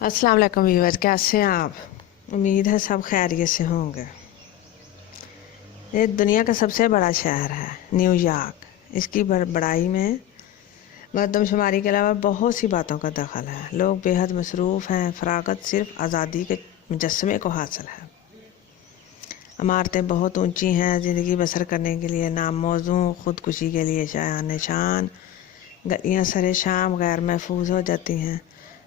السلام علیکم ویور، کیسے ہیں آپ؟ امید ہے سب خیریت سے ہوں گے۔ یہ دنیا کا سب سے بڑا شہر ہے نیو یارک۔ اس کی بڑائی میں مردم شماری کے علاوہ بہت سی باتوں کا دخل ہے۔ لوگ بے حد مصروف ہیں، فراغت صرف آزادی کے مجسمے کو حاصل ہے۔ عمارتیں بہت اونچی ہیں، زندگی بسر کرنے کے لیے نام موزوں، خودکشی کے لیے شایع نشان۔ گلیاں سرے شام غیر محفوظ ہو جاتی ہیں،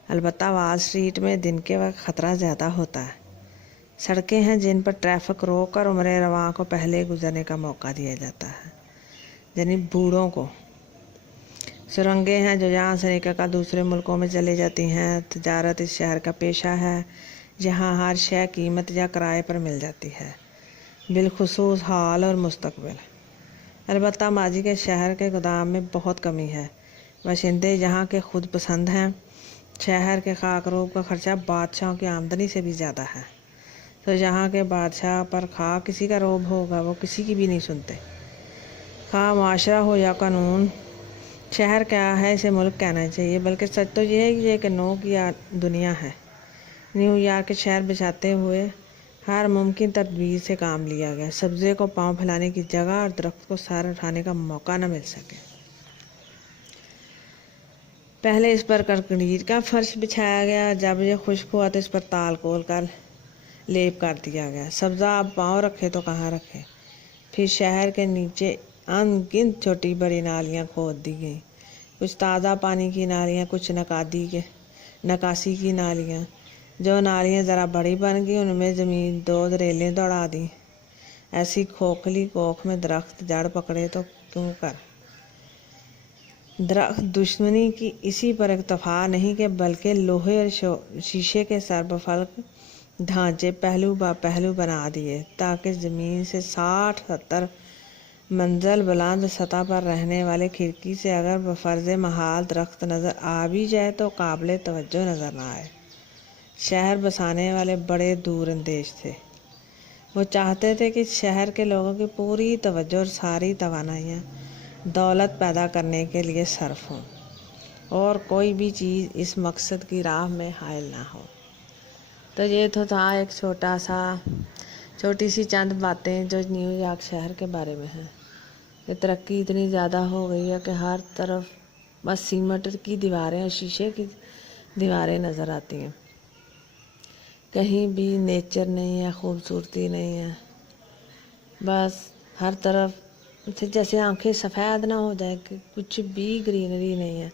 البتہ وال اسٹریٹ میں دن کے وقت خطرہ زیادہ ہوتا ہے۔ سڑکیں ہیں جن پر ٹریفک روک کر عمر رواں کو پہلے گزرنے کا موقع دیا جاتا ہے، یعنی بوڑھوں کو۔ سرنگیں ہیں جو یہاں سے نکل کر دوسرے ملکوں میں چلے جاتی ہیں۔ تجارت اس شہر کا پیشہ ہے، جہاں ہر شے قیمت یا کرائے پر مل جاتی ہے، بالخصوص حال اور مستقبل۔ البتہ ماضی کے شہر کے گودام میں بہت کمی ہے۔ باشندے یہاں کے خود پسند ہیں۔ شہر کے خاکروب کا خرچہ بادشاہوں کی آمدنی سے بھی زیادہ ہے، تو یہاں کے بادشاہ پر خواہ کسی کا روب ہوگا، وہ کسی کی بھی نہیں سنتے، خواہ معاشرہ ہو یا قانون۔ شہر کیا ہے اسے ملک کہنا چاہیے، بلکہ سچ تو یہ ہے کہ یہ ایک نو کی دنیا ہے۔ نیو یارک کے شہر بچاتے ہوئے ہر ممکن تدبیر سے کام لیا گیا، سبزے کو پاؤں پھیلانے کی جگہ اور درخت کو سر اٹھانے کا موقع نہ مل سکے۔ پہلے اس پر کنکریٹ کا فرش بچھایا گیا، جب یہ خشک ہوا تو اس پر تال کھول کر لیپ کر دیا گیا۔ سبزہ اب پاؤں رکھے تو کہاں رکھے۔ پھر شہر کے نیچے ان گنت چھوٹی بڑی نالیاں کھود دی گئیں، کچھ تازہ پانی کی نالیاں، کچھ نکاسی کی نالیاں۔ جو نالیاں ذرا بڑی بن گئی ان میں زمین ریلیں دوڑا دیں۔ ایسی کھوکھلی کوکھ میں درخت جڑ پکڑے تو کیوں کر۔ درخت دشمنی کی اسی پر اکتفا نہیں کہ بلکہ لوہے اور شیشے کے سربفلک ڈھانچے پہلو با پہلو بنا دیے، تاکہ زمین سے 60-70 منزل بلند سطح پر رہنے والے کھڑکی سے اگر بفرض محال درخت نظر آ بھی جائے تو قابل توجہ نظر نہ آئے۔ شہر بسانے والے بڑے دور اندیش تھے۔ وہ چاہتے تھے کہ شہر کے لوگوں کی پوری توجہ اور ساری توانائیاں دولت پیدا کرنے کے لیے صرف ہوں، اور کوئی بھی چیز اس مقصد کی راہ میں حائل نہ ہو۔ تو یہ تو تھا ایک چھوٹی سی چند باتیں جو نیو یارک شہر کے بارے میں ہیں۔ یہ ترقی اتنی زیادہ ہو گئی ہے کہ ہر طرف بس سیمنٹ کی دیواریں اور شیشے کی دیواریں نظر آتی ہیں، کہیں بھی نیچر نہیں ہے، خوبصورتی نہیں ہے۔ بس ہر طرف جیسے آنکھیں سفید نہ ہو جائے، کہ کچھ بھی گرینری نہیں ہے،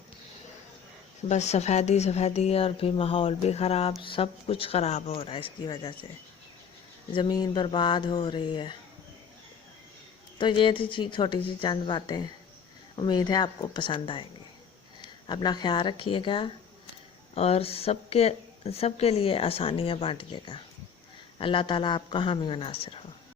بس سفیدی ہے، اور پھر ماحول بھی خراب، سب کچھ خراب ہو رہا ہے۔ اس کی وجہ سے زمین برباد ہو رہی ہے۔ تو یہ تھی چھوٹی سی چند باتیں، امید ہے آپ کو پسند آئیں گی۔ اپنا خیال رکھیے گا اور سب کے لیے آسانیاں بانٹیے گا۔ اللہ تعالیٰ آپ کا حامی و ناصر ہو۔